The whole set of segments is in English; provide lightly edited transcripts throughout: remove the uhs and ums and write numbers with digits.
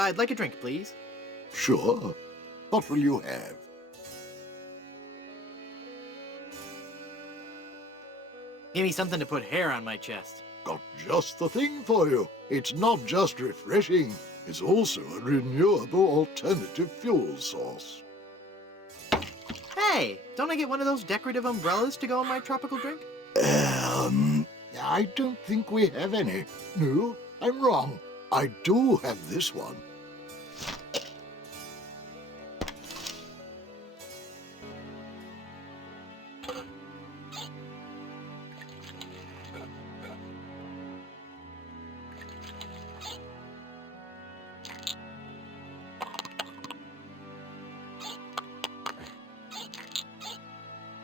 I'd like a drink, please. Sure. What will you have? Give me something to put hair on my chest. Got just the thing for you. It's not just refreshing, it's also a renewable alternative fuel source. Hey, don't I get one of those decorative umbrellas to go in my tropical drink? I don't think we have any. No, I'm wrong. I do have this one.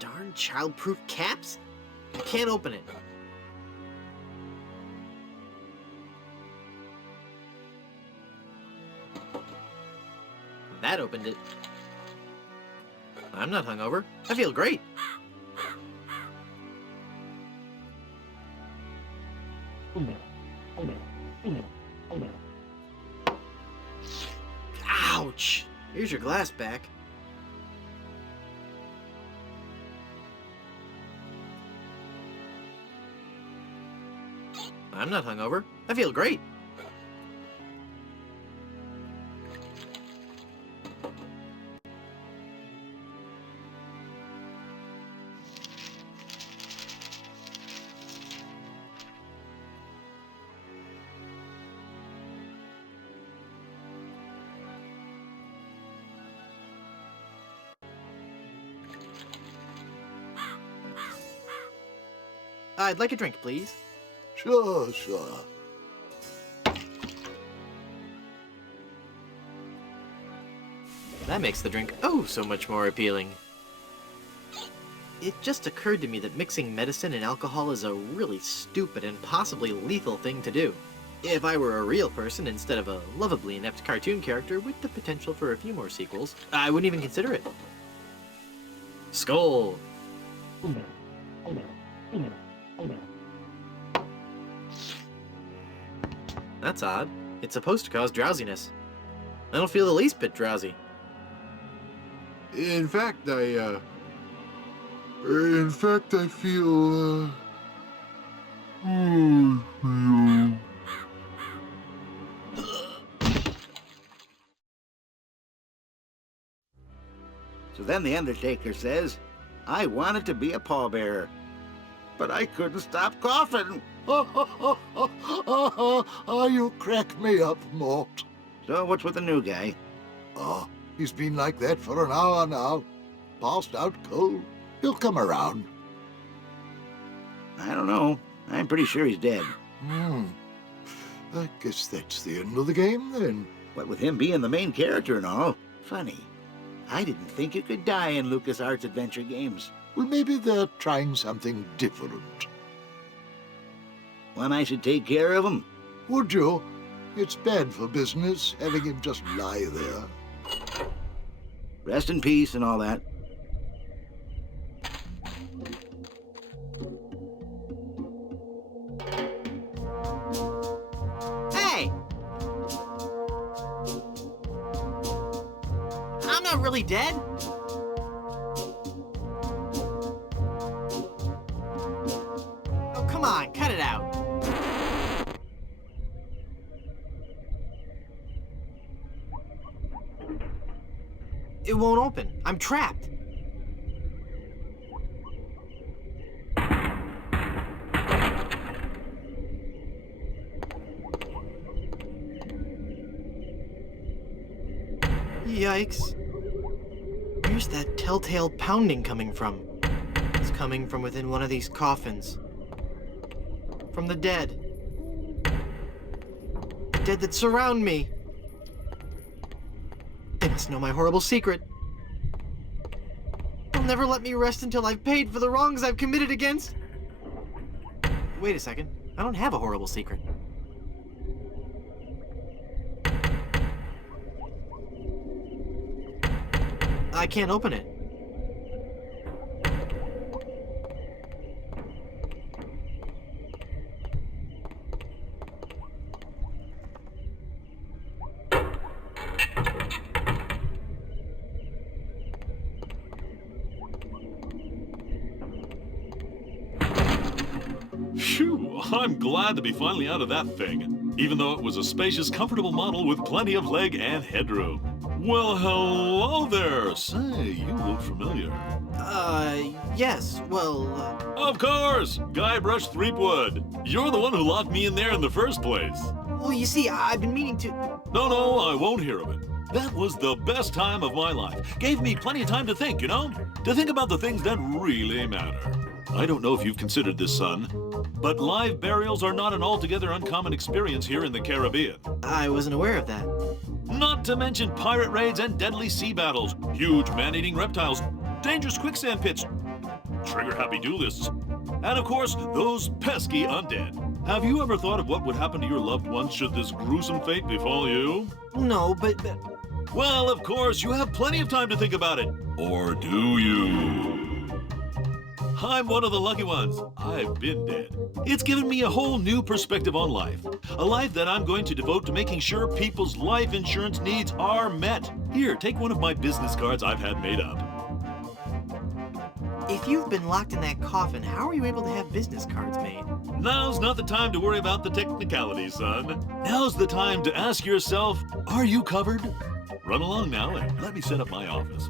Darn child-proof caps? I can't open it. That opened it. I'm not hungover. I feel great. Ouch! Here's your glass back. I'm not hungover. I feel great. I'd like a drink, please. Sure. That makes the drink oh so much more appealing. It just occurred to me that mixing medicine and alcohol is a really stupid and possibly lethal thing to do. If I were a real person instead of a lovably inept cartoon character with the potential for a few more sequels, I wouldn't even consider it. Skull! That's odd. It's supposed to cause drowsiness. I don't feel the least bit drowsy. In fact, I feel, So then the Undertaker says, I wanted to be a pallbearer, but I couldn't stop coughing. You crack me up, Mort. So what's with the new guy? Oh, he's been like that for an hour now. Passed out cold. He'll come around. I don't know. I'm pretty sure he's dead. I guess that's the end of the game, then. What with him being the main character and all. Funny. I didn't think you could die in LucasArts adventure games. Well, maybe they're trying something different. When I should take care of him? Would you? It's bad for business, having him just lie there. Rest in peace and all that. Hey! I'm not really dead. Oh, come on, cut it out. It won't open. I'm trapped. Yikes. Where's that telltale pounding coming from? It's coming from within one of these coffins. From the dead. The dead that surround me. They must know my horrible secret. They'll never let me rest until I've paid for the wrongs I've committed against. Wait a second. I don't have a horrible secret. I can't open it. I'm glad to be finally out of that thing, even though it was a spacious, comfortable model with plenty of leg and headroom. Well, hello there. Say, you look familiar. Yes, well, Of course! Guybrush Threepwood. You're the one who locked me in there in the first place. well, you see, I've been meaning to... No, I won't hear of it. That was the best time of my life. Gave me plenty of time to think, you know? To think about the things that really matter. I don't know if you've considered this, son, but live burials are not an altogether uncommon experience here in the Caribbean. I wasn't aware of that. Not to mention pirate raids and deadly sea battles, huge man-eating reptiles, dangerous quicksand pits, trigger-happy duelists, and of course, those pesky undead. Have you ever thought of what would happen to your loved ones should this gruesome fate befall you? No, but... Well, of course, you have plenty of time to think about it. Or do you? I'm one of the lucky ones. I've been dead. It's given me a whole new perspective on life. A life that I'm going to devote to making sure people's life insurance needs are met. Here, take one of my business cards I've had made up. If you've been locked in that coffin, how are you able to have business cards made? Now's not the time to worry about the technicalities, son. Now's the time to ask yourself, are you covered? Run along now and let me set up my office.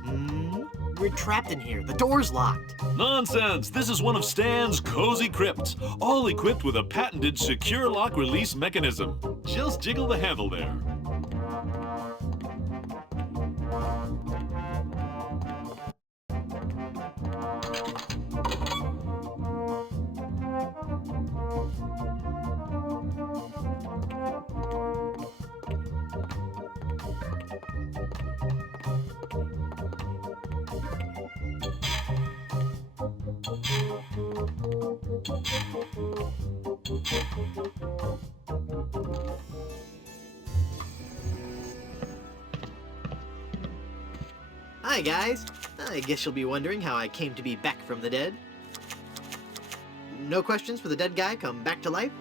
We're trapped in here. The door's locked. Nonsense! This is one of Stan's cozy crypts, all equipped with a patented secure lock release mechanism. Just jiggle the handle there. Hi, guys. I guess you'll be wondering how I came to be back from the dead. No questions for the dead guy come back to life?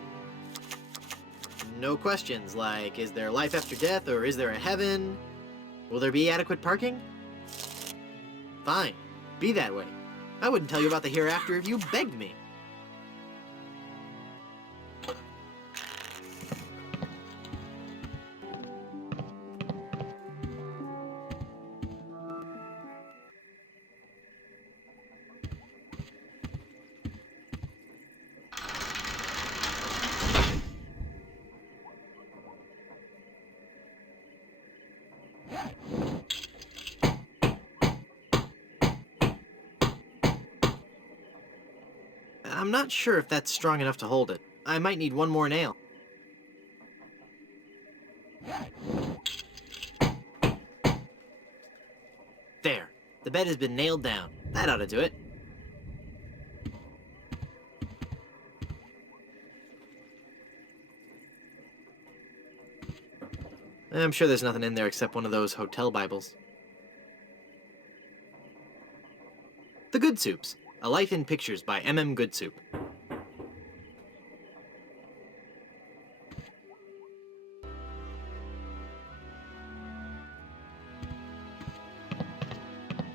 No questions like, is there life after death or is there a heaven? Will there be adequate parking? Fine. Be that way. I wouldn't tell you about the hereafter if you begged me. I'm not sure if that's strong enough to hold it. I might need one more nail. There. The bed has been nailed down. That ought to do it. I'm sure there's nothing in there except one of those hotel Bibles. The Good Soups. A Life in Pictures by M.M. Goodsoup.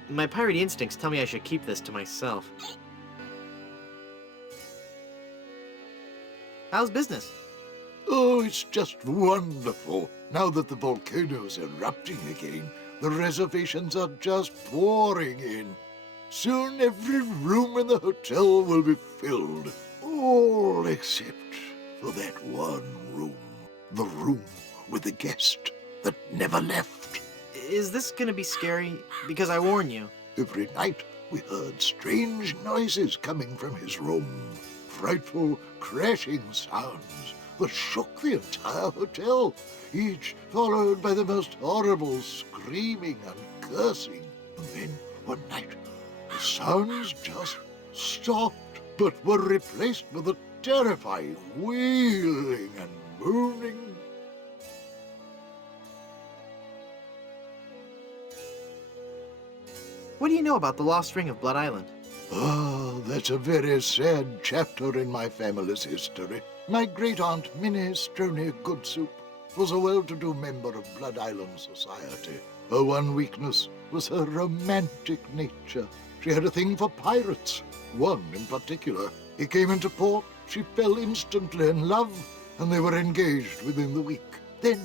My piratey instincts tell me I should keep this to myself. How's business? Oh, it's just wonderful. Now that the volcano's erupting again, the reservations are just pouring in. Soon every room in the hotel will be filled. All except for that one room. The room with the guest that never left. Is this gonna be scary? Because I warn you. Every night we heard strange noises coming from his room. Frightful crashing sounds that shook the entire hotel, each followed by the most horrible screaming and cursing. And then one night, the sounds just stopped, but were replaced with a terrifying wailing and moaning. What do you know about the lost ring of Blood Island? Oh, that's a very sad chapter in my family's history. My great-aunt Minnie Stroney Goodsoup was a well-to-do member of Blood Island society. Her one weakness was her romantic nature. She had a thing for pirates, one in particular. He came into port she fell instantly in love, and they were engaged within the week. Then,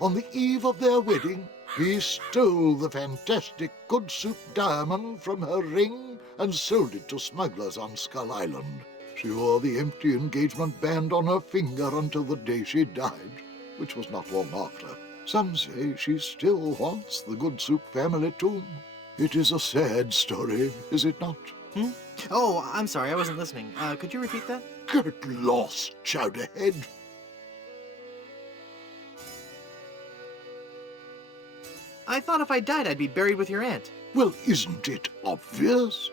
on the eve of their wedding, he stole the fantastic Good Soup diamond from her ring and sold it to smugglers on Skull Island. She wore the empty engagement band on her finger until the day she died, which was not long after. Some say she still haunts the Good Soup family tomb. It is a sad story, is it not? Oh, I'm sorry, I wasn't listening. Could you repeat that? Get lost, Chowderhead. I thought if I died, I'd be buried with your aunt. Well, isn't it obvious?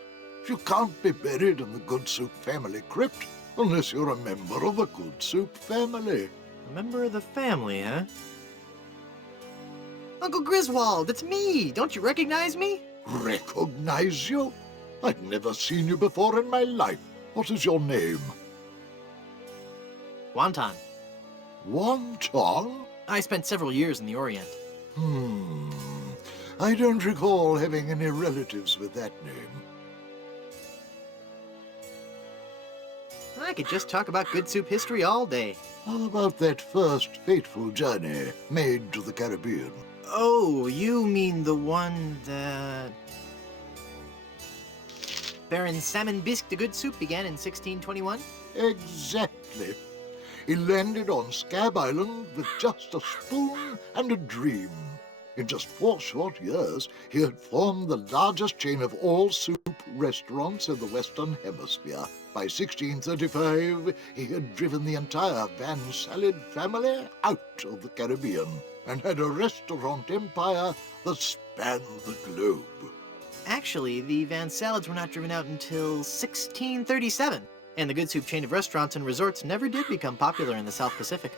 You can't be buried in the Good Soup family crypt unless you're a member of the Good Soup family. A member of the family, huh? Uncle Griswold, it's me! Don't you recognize me? Recognize you? I've never seen you before in my life. What is your name? Wonton. Wonton? I spent several years in the Orient. I don't recall having any relatives with that name. I could just talk about Good Soup history all day. How about that first fateful journey made to the Caribbean? Oh, you mean the one that... Baron Salmon Bisque de Good Soup began in 1621? Exactly. He landed on Scab Island with just a spoon and a dream. In just 4 short years, he had formed the largest chain of all soup restaurants in the Western Hemisphere. By 1635, he had driven the entire Van Salad family out of the Caribbean and had a restaurant empire that spanned the globe. Actually, the Van Salads were not driven out until 1637, and the Good Soup chain of restaurants and resorts never did become popular in the South Pacific.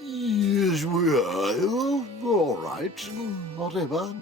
Yes, we are. All right, whatever.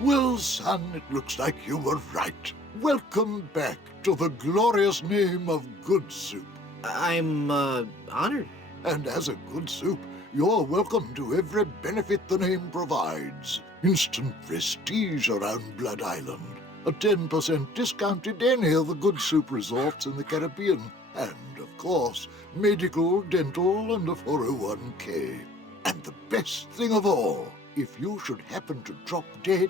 Well, son, it looks like you were right. Welcome back to the glorious name of Good Soup. I'm, honored. And as a Good Soup, you're welcome to every benefit the name provides. Instant prestige around Blood Island, a 10% discount at any of the Good Soup resorts in the Caribbean, and, of course, medical, dental, and a 401k. And the best thing of all, if you should happen to drop dead,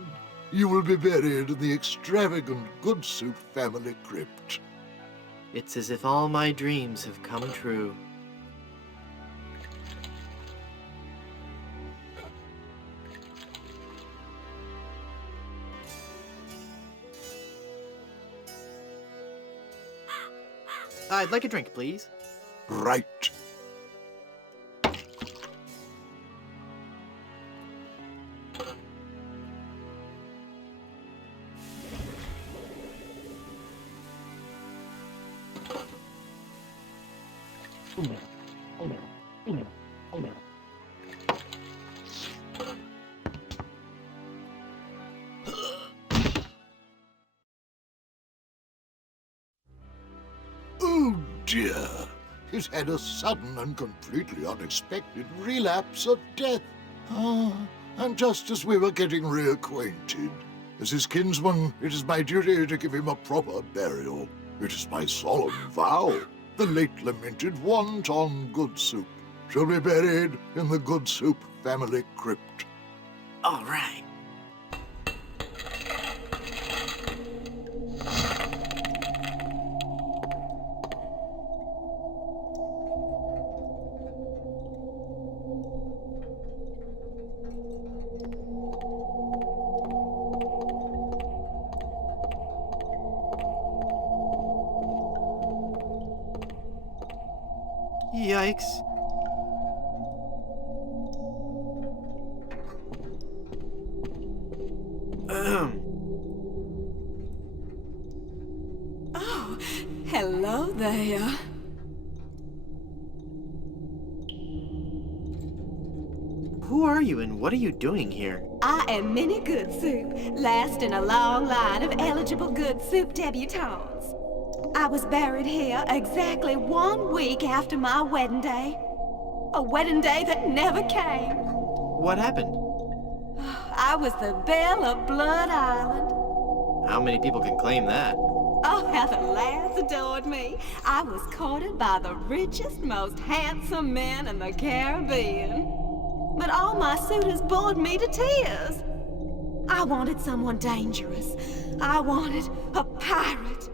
you will be buried in the extravagant Good Soup family crypt. It's as if all my dreams have come true. I'd like a drink, please. Right. Oh dear, he's had a sudden and completely unexpected relapse of death. And just as we were getting reacquainted, as his kinsman, it is my duty to give him a proper burial. It is my solemn vow. The late lamented Wonton Good Soup shall be buried in the Good Soup family crypt. All right. Yikes. Oh, hello there. Who are you and what are you doing here? I am Minnie Good Soup, last in a long line of eligible Good Soup debutantes. I was buried here exactly 1 week after my wedding day. A wedding day that never came. What happened? I was the belle of Blood Island. How many people can claim that? Oh, how the lads adored me. I was courted by the richest, most handsome men in the Caribbean. But all my suitors bored me to tears. I wanted someone dangerous. I wanted a pirate.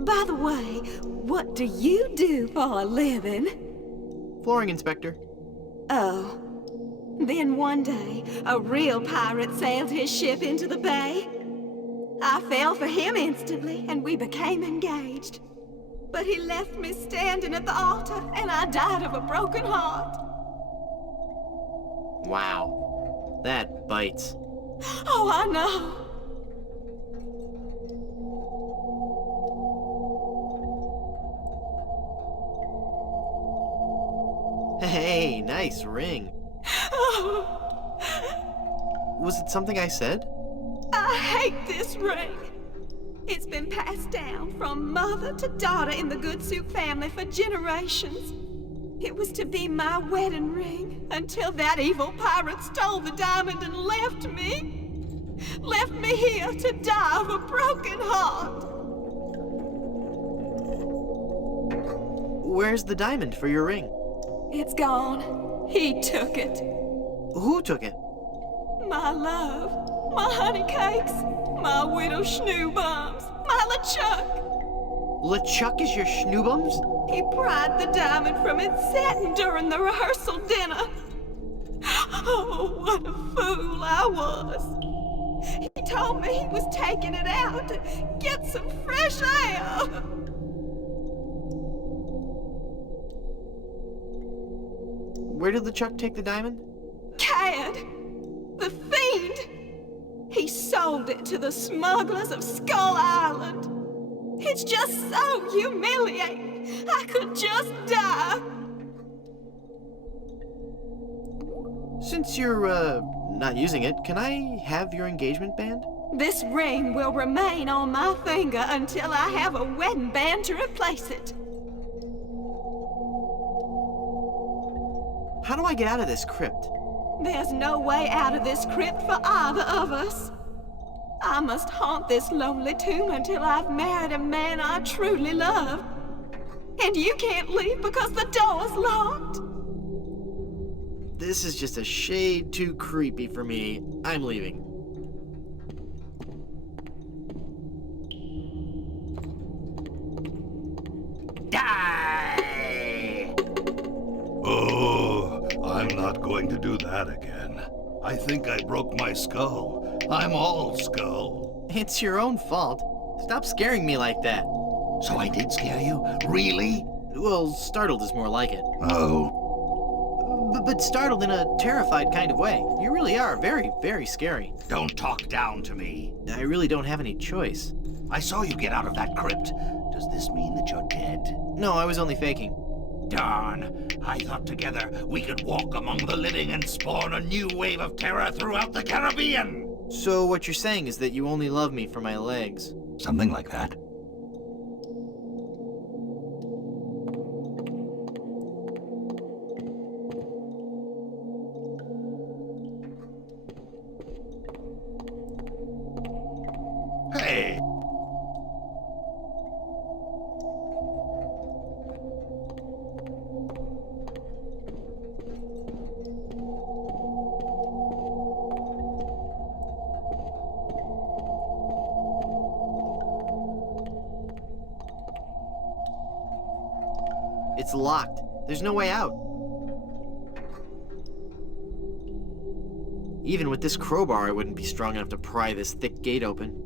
By the way, what do you do for a living? Flooring inspector. Oh. Then one day, a real pirate sailed his ship into the bay. I fell for him instantly, and we became engaged. But he left me standing at the altar, and I died of a broken heart. Wow. That bites. Oh, I know. Hey, nice ring. Was it something I said? I hate this ring. It's been passed down from mother to daughter in the Good Soup family for generations. It was to be my wedding ring until that evil pirate stole the diamond and left me. Left me here to die of a broken heart. Where's the diamond for your ring? It's gone. He took it. Who took it? My love, my honey cakes, my widow schnoobums, my LeChuck. LeChuck is your schnoobums? He pried the diamond from its satin during the rehearsal dinner. Oh, what a fool I was. He told me he was taking it out to get some fresh air. Where did LeChuck take the diamond? Cad, the fiend. He sold it to the smugglers of Skull Island. It's just so humiliating. I could just die. Since you're, not using it, can I have your engagement band? This ring will remain on my finger until I have a wedding band to replace it. How do I get out of this crypt? There's no way out of this crypt for either of us. I must haunt this lonely tomb until I've married a man I truly love. And you can't leave because the door's locked. This is just a shade too creepy for me. I'm leaving. Die! Oh, I'm not going to do that again. I think I broke my skull. I'm all skull. It's your own fault. Stop scaring me like that. So I did scare you? Really? Well, startled is more like it. Oh, But startled in a terrified kind of way. You really are very, very scary. Don't talk down to me. I really don't have any choice. I saw you get out of that crypt. Does this mean that you're dead? No, I was only faking. Darn. I thought together we could walk among the living and spawn a new wave of terror throughout the Caribbean. So what you're saying is that you only love me for my legs. Something like that. Hey! It's locked. There's no way out. Even with this crowbar, I wouldn't be strong enough to pry this thick gate open.